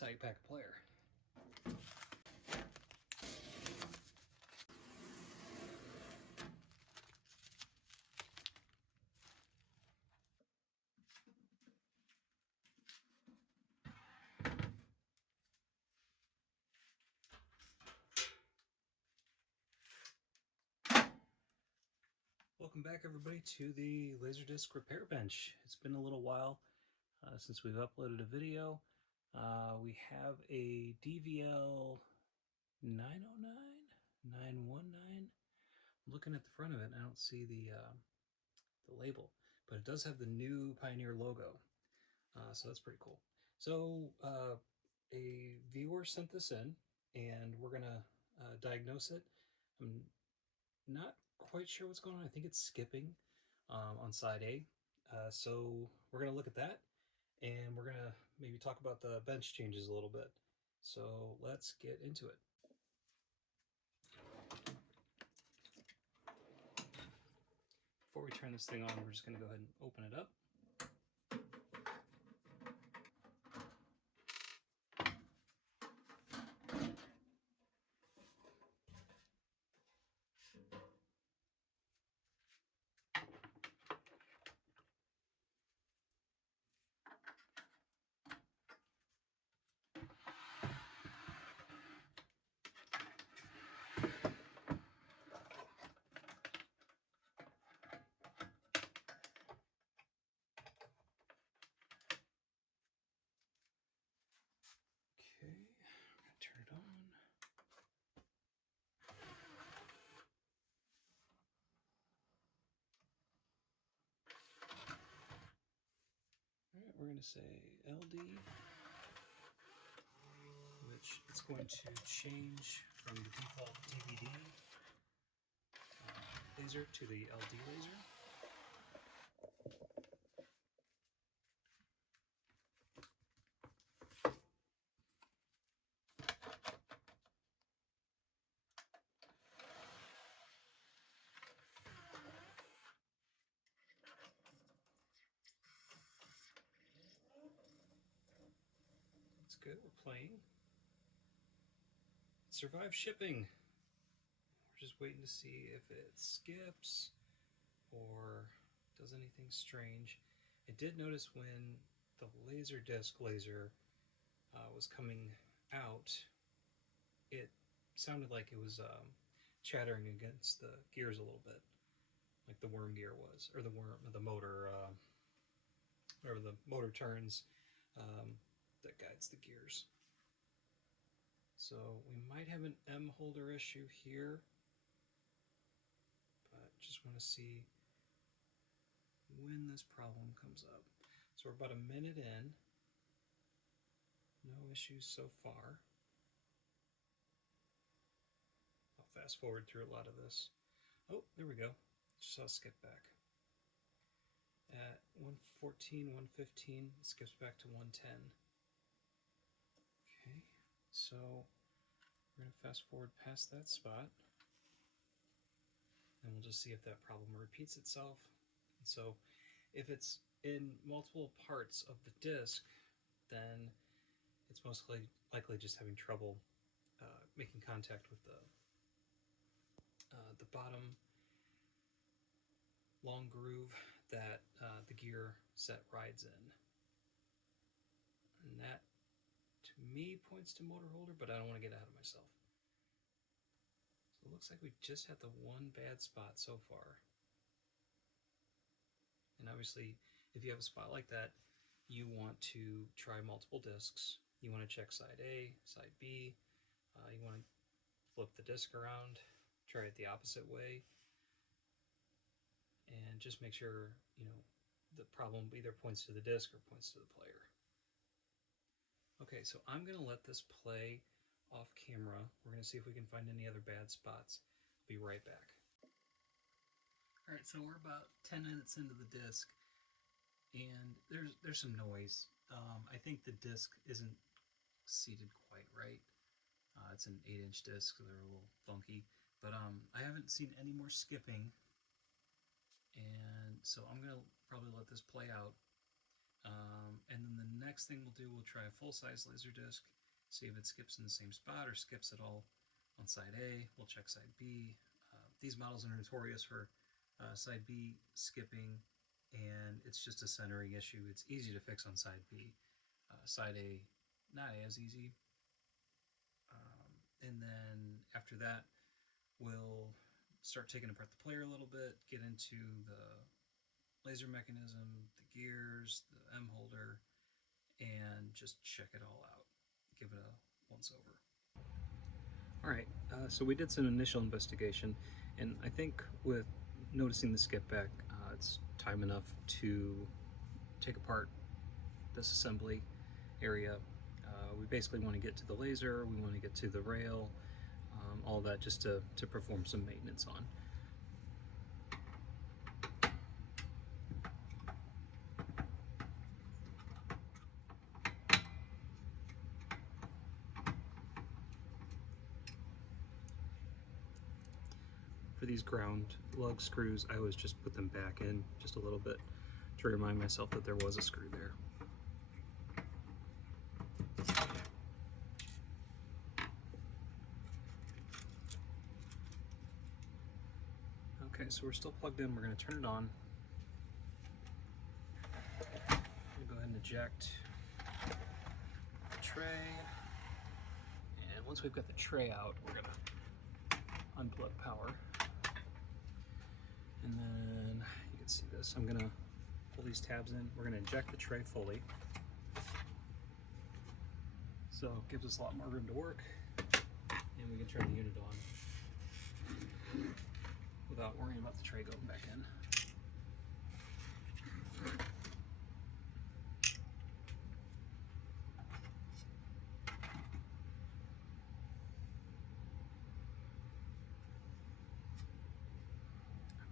That's how you pack a player. Welcome back, everybody, to the Laserdisc repair bench. It's been a little while since we've uploaded a video. We have a DVL-919, 919. I'm looking at the front of it and I don't see the label, but it does have the new Pioneer logo, so that's pretty cool. So a viewer sent this in, and we're gonna diagnose it. I'm not quite sure what's going on. I think it's skipping on side A. So we're going to look at that, and we're going to maybe talk about the bench changes a little bit. So let's get into it. Before we turn this thing on, we're just going to go ahead and open it up. Okay, I'm going to turn it on. All right, we're going to say LD, which it's going to change from the default DVD laser to the LD laser. That's good, we're playing. It survived shipping. We're just waiting to see if it skips or does anything strange. I did notice when the Laserdisc laser was coming out, it sounded like it was chattering against the gears a little bit, like the worm gear was, or the motor, whatever the motor turns that guides the gears. So we might have an M holder issue here, but just want to see when this problem comes up. So we're about a minute in. No issues so far. I'll fast forward through a lot of this. Oh, there we go. Just saw a skip back. At 114, 115, it skips back to 110. Okay, so we're going to fast forward past that spot. And we'll just see if that problem repeats itself. And so if it's in multiple parts of the disc, then it's most likely just having trouble making contact with the bottom long groove that the gear set rides in. And that, to me, points to motor holder, but I don't want to get ahead of myself. So it looks like we just had the one bad spot so far. And obviously, if you have a spot like that, you want to try multiple discs. You want to check side A, side B. You want to flip the disc around, try it the opposite way, and just make sure, you know, the problem either points to the disc or points to the player. Okay, so I'm going to let this play off camera. We're going to see if we can find any other bad spots. I'll be right back. All right, so we're about 10 minutes into the disc, and there's some noise. I think the disc isn't seated quite right. It's an 8-inch disc, so they're a little funky. But I haven't seen any more skipping, and so I'm going to probably let this play out. And then the next thing we'll do, we'll try a full-size Laserdisc, see if it skips in the same spot or skips it all on side A. We'll check side B. These models are notorious for side B skipping, and it's just a centering issue. It's easy to fix on side B. Side A, not as easy. And then after that, we'll start taking apart the player a little bit, get into the laser mechanism, the gears, the M holder, and just check it all out. Give it a once over. Alright, so we did some initial investigation, and I think with noticing the skip back, it's time enough to take apart this assembly area. We basically want to get to the laser, we want to get to the rail, all that just to perform some maintenance on. For these ground lug screws, I always just put them back in just a little bit to remind myself that there was a screw there. Okay, so we're still plugged in. We're going to turn it on. We'll go ahead and eject the tray. And once we've got the tray out, we're going to unplug power. And then you can see this. I'm going to pull these tabs in. We're going to eject the tray fully. So it gives us a lot more room to work. And we can turn the unit on without worrying about the tray going back in.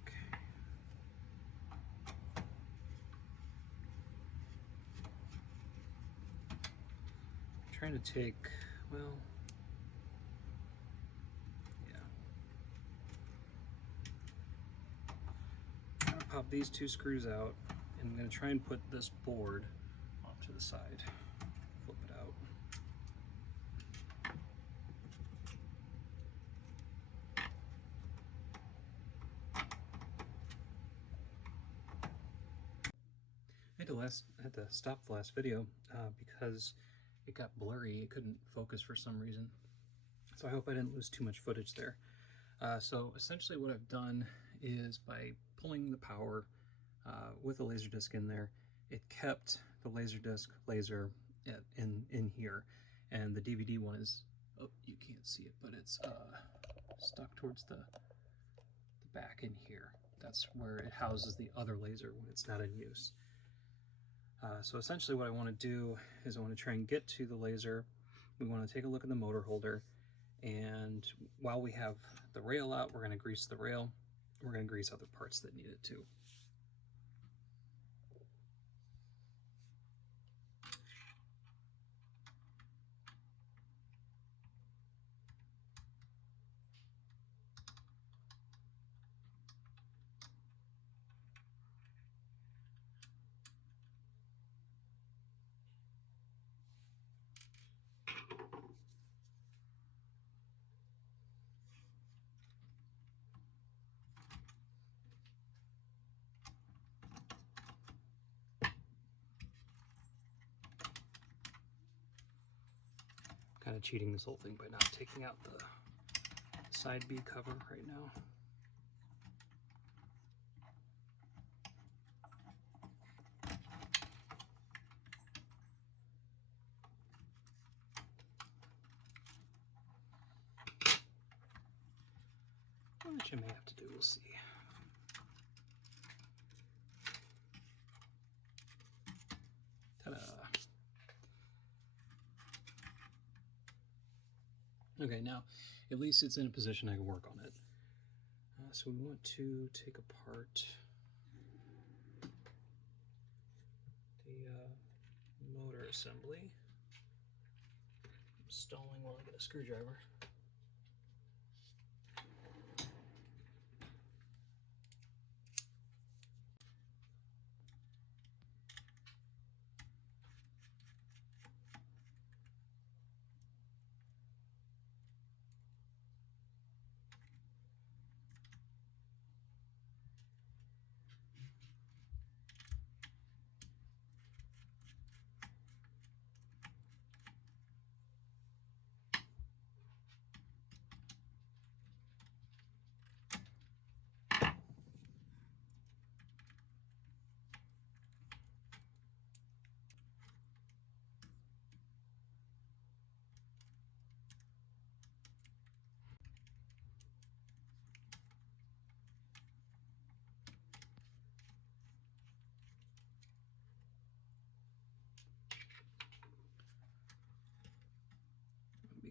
Okay. I'm trying to take, well, pop these two screws out, and I'm going to try and put this board off to the side. Flip it out. I had to stop the last video because it got blurry. It couldn't focus for some reason. So I hope I didn't lose too much footage there. So essentially what I've done is by pulling the power with a Laserdisc in there, it kept the Laserdisc laser in here, and the DVD one is, oh, you can't see it, but it's stuck towards the back in here. That's where it houses the other laser when it's not in use. So essentially what I want to do is I want to try and get to the laser. We want to take a look at the motor holder, and while we have the rail out, we're going to grease the rail. We're going to grease other parts that need it too. Kind of cheating this whole thing by not taking out the side B cover right now. Which I may have to do, we'll see. Ta-da! Okay, now at least it's in a position I can work on it. So we want to take apart the motor assembly. I'm stalling while I get a screwdriver.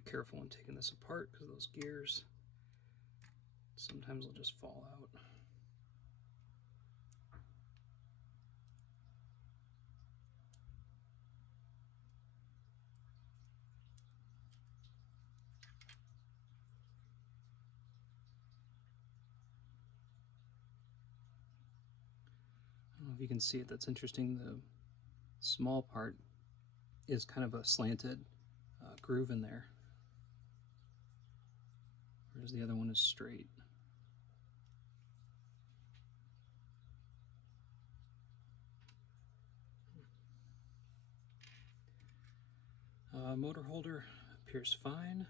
careful when taking this apart because those gears sometimes will just fall out. I don't know if you can see it, that's interesting. The small part is kind of a slanted groove in there, whereas the other one is straight. Motor holder appears fine.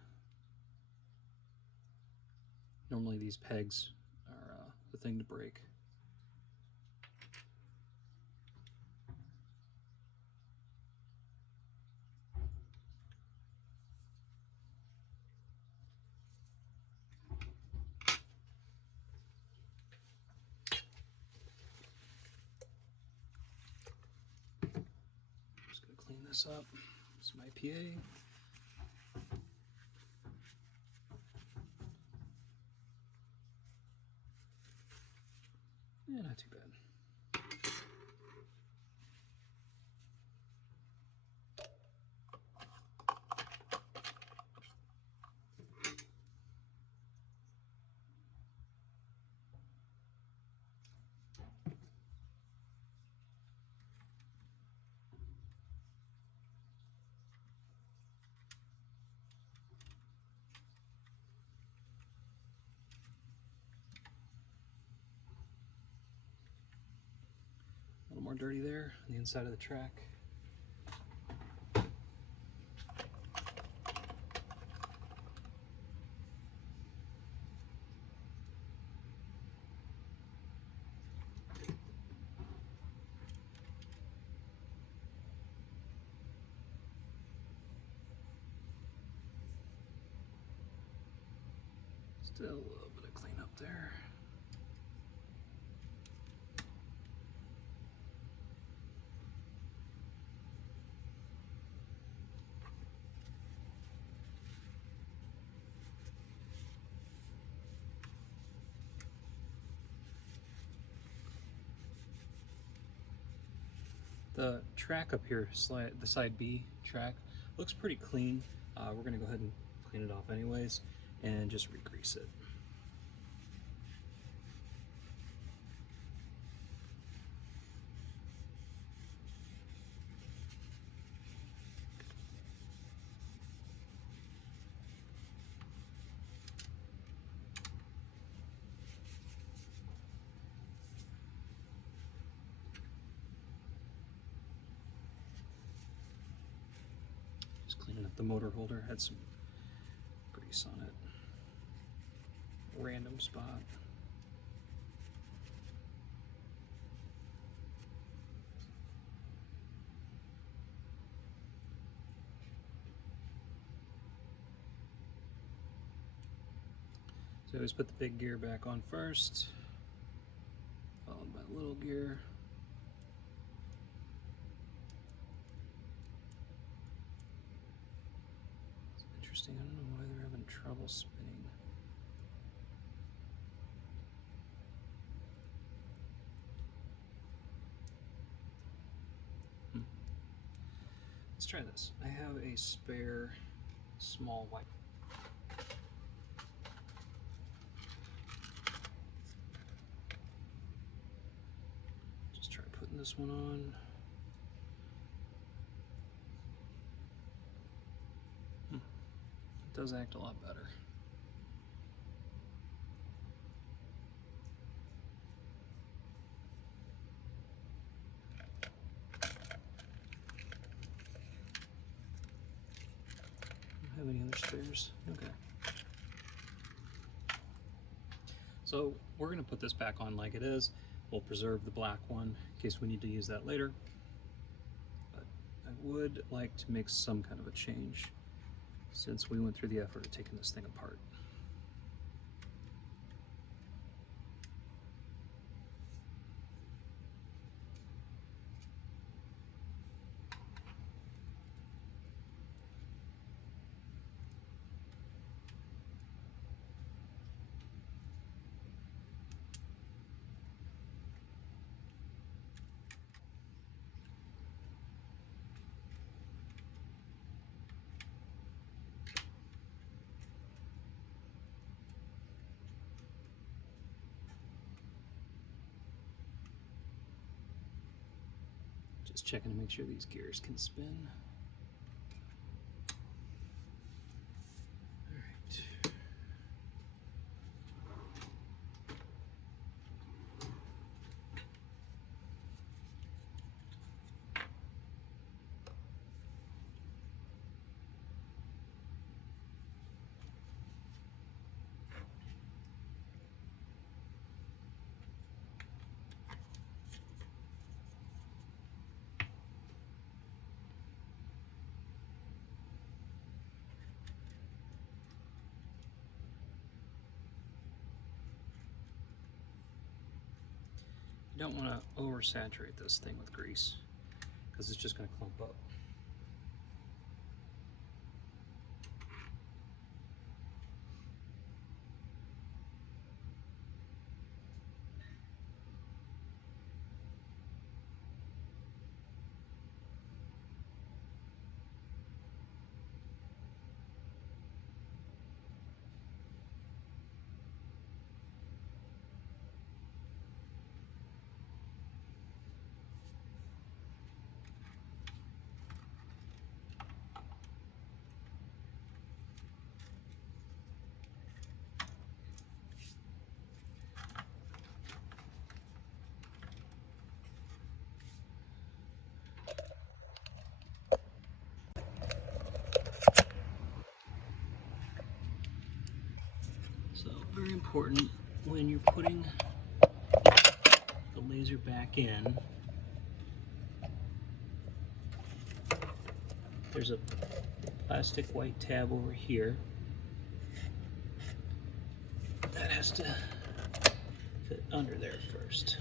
Normally these pegs are the thing to break. Just gonna clean this up. This is my PA. Yeah, not too bad. A little more dirty there on the inside of the track. Still a little bit of cleanup there. The track up here, the side B track, looks pretty clean. We're gonna go ahead and clean it off anyways and just re-grease it. Just cleaning up the motor holder, had some grease on it. Random spot. So always put the big gear back on first, followed by little gear. It's interesting, I don't know why they're having trouble spinning. Let's try this. I have a spare small white. Just try putting this one on. It does act a lot better. Have any other spares? Okay. So we're going to put this back on like it is. We'll preserve the black one in case we need to use that later. But I would like to make some kind of a change since we went through the effort of taking this thing apart. Just checking to make sure these gears can spin. You don't want to oversaturate this thing with grease because it's just going to clump up. So very important when you're putting the laser back in, there's a plastic white tab over here that has to fit under there first.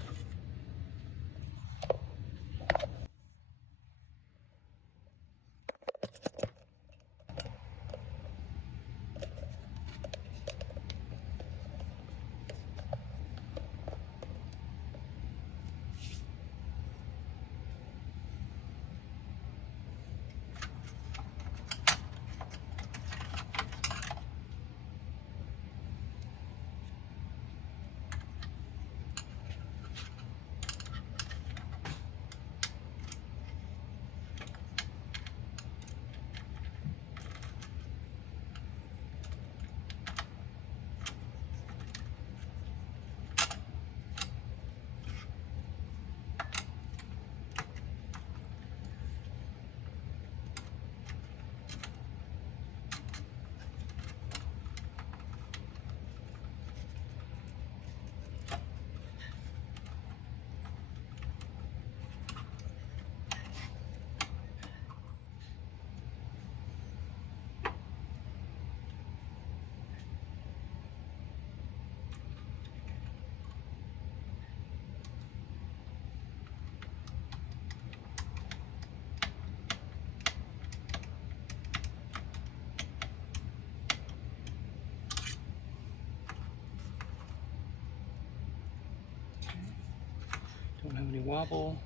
Don't have any wobble.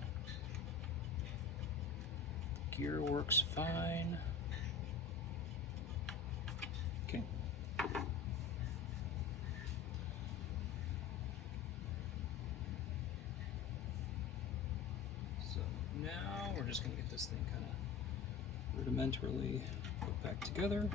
Gear works fine. Okay. So now we're just going to get this thing kind of rudimentarily put back together.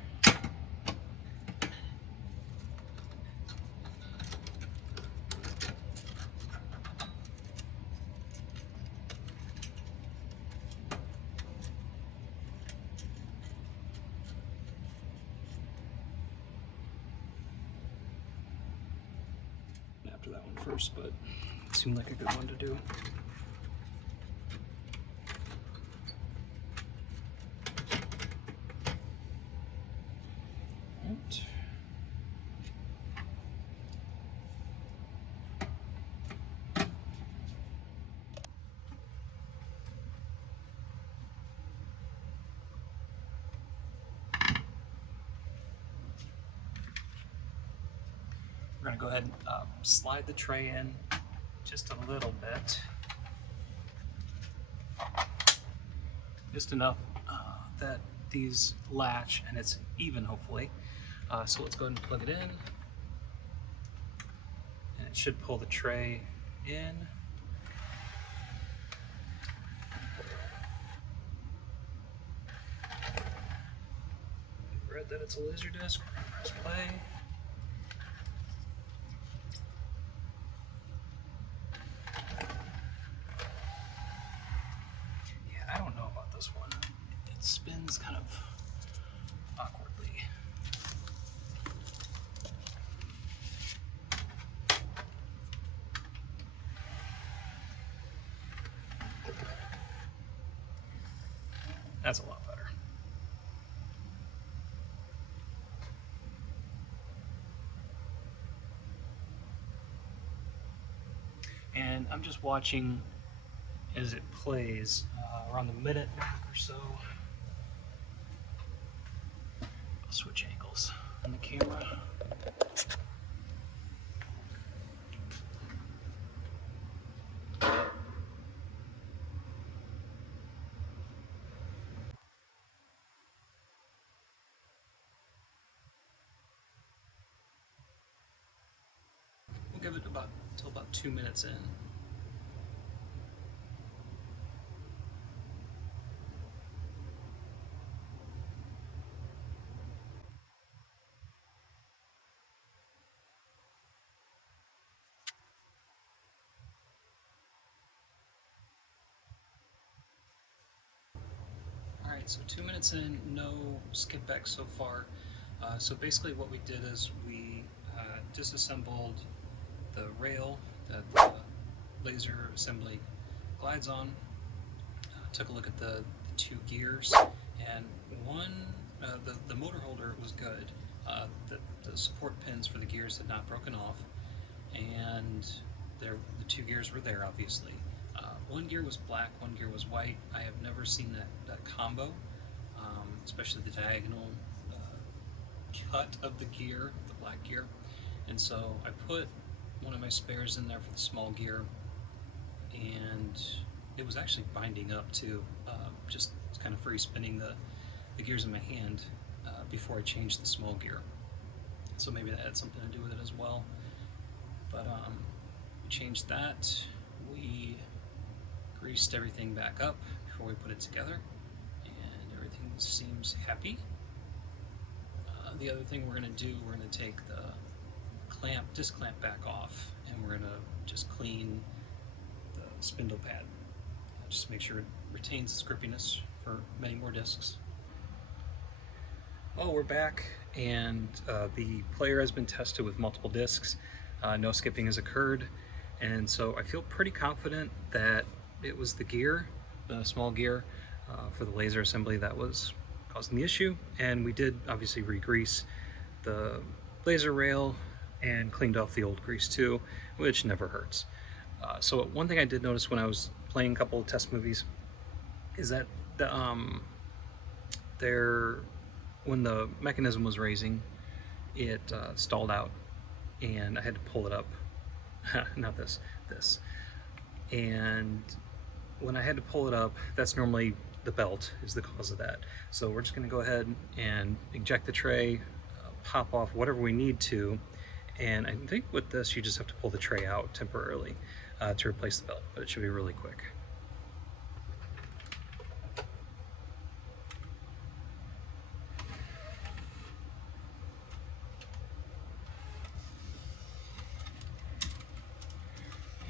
After that one first, but it seemed like a good one to do. Right. We're going to go ahead and slide the tray in just a little bit. Just enough that these latch and it's even, hopefully. So let's go ahead and plug it in. And it should pull the tray in. confident that it's a Laserdisc. Press play. Yeah, I don't know about this one. It spins kind of awkwardly. That's a lot better. And I'm just watching as it plays around the minute mark or so. I'll switch angles on the camera. We'll give it till about 2 minutes in. Alright, so 2 minutes in, no skip back so far. So basically what we did is we disassembled the rail that the laser assembly glides on, took a look at the two gears, and the motor holder was good. The support pins for the gears had not broken off, and the two gears were there, obviously. One gear was black, one gear was white. I have never seen that combo, especially the diagonal cut of the gear, the black gear. And so I put one of my spares in there for the small gear, and it was actually binding up too, just kind of free spinning the gears in my hand before I changed the small gear. So maybe that had something to do with it as well. But we changed that. We greased everything back up before we put it together, and everything seems happy. The other thing we're going to do, we're going to take the disc clamp back off, and we're going to just clean the spindle pad, just to make sure it retains its grippiness for many more discs. Well, we're back, and the player has been tested with multiple discs. No skipping has occurred, and so I feel pretty confident that it was the gear, the small gear for the laser assembly, that was causing the issue. And we did obviously re-grease the laser rail and cleaned off the old grease too, which never hurts. So one thing I did notice when I was playing a couple of test movies is that when the mechanism was raising, it stalled out, and I had to pull it up. Not this. And when I had to pull it up, that's normally the belt is the cause of that. So we're just going to go ahead and eject the tray, pop off whatever we need to, and I think with this you just have to pull the tray out temporarily to replace the belt, but it should be really quick.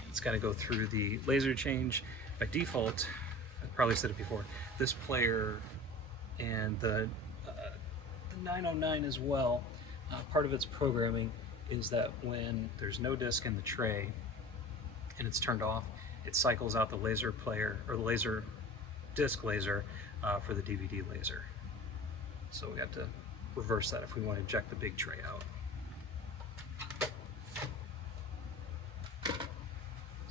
It's got to go through the laser change. By default, I probably said it before, this player and the 909 as well, part of its programming is that when there's no disc in the tray and it's turned off, it cycles out the laser player, or the laser disc laser, for the DVD laser. So we have to reverse that if we want to eject the big tray out.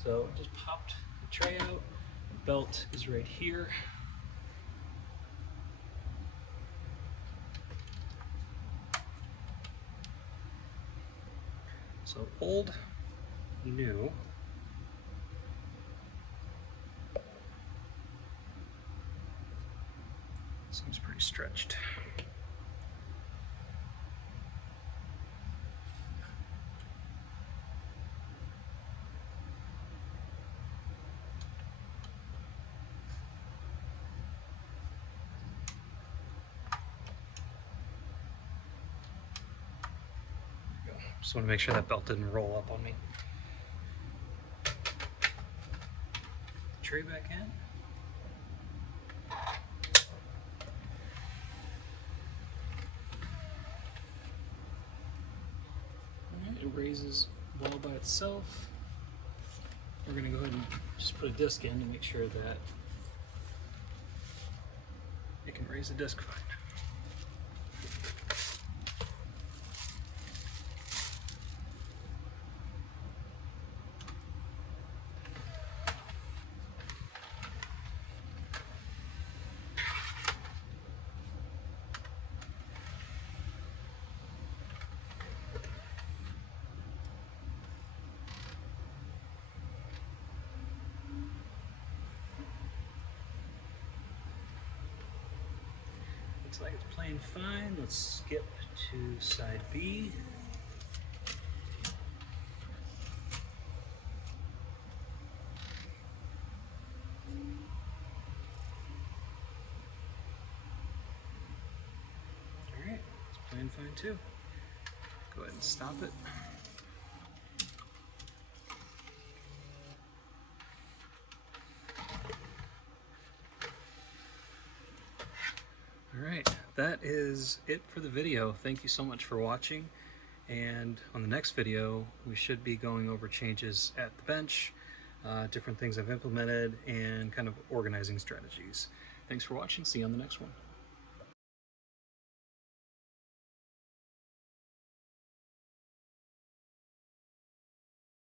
So just popped the tray out, the belt is right here. So old, new. Seems pretty stretched. Just want to make sure that belt didn't roll up on me. Tray back in. Alright, it raises well by itself. We're going to go ahead and just put a disc in to make sure that it can raise the disc fine. Looks like it's playing fine. Let's skip to side B. Alright, it's playing fine too. Go ahead and stop it. Alright, that is it for the video. Thank you so much for watching, and on the next video we should be going over changes at the bench, different things I've implemented, and kind of organizing strategies. Thanks for watching. See you on the next one.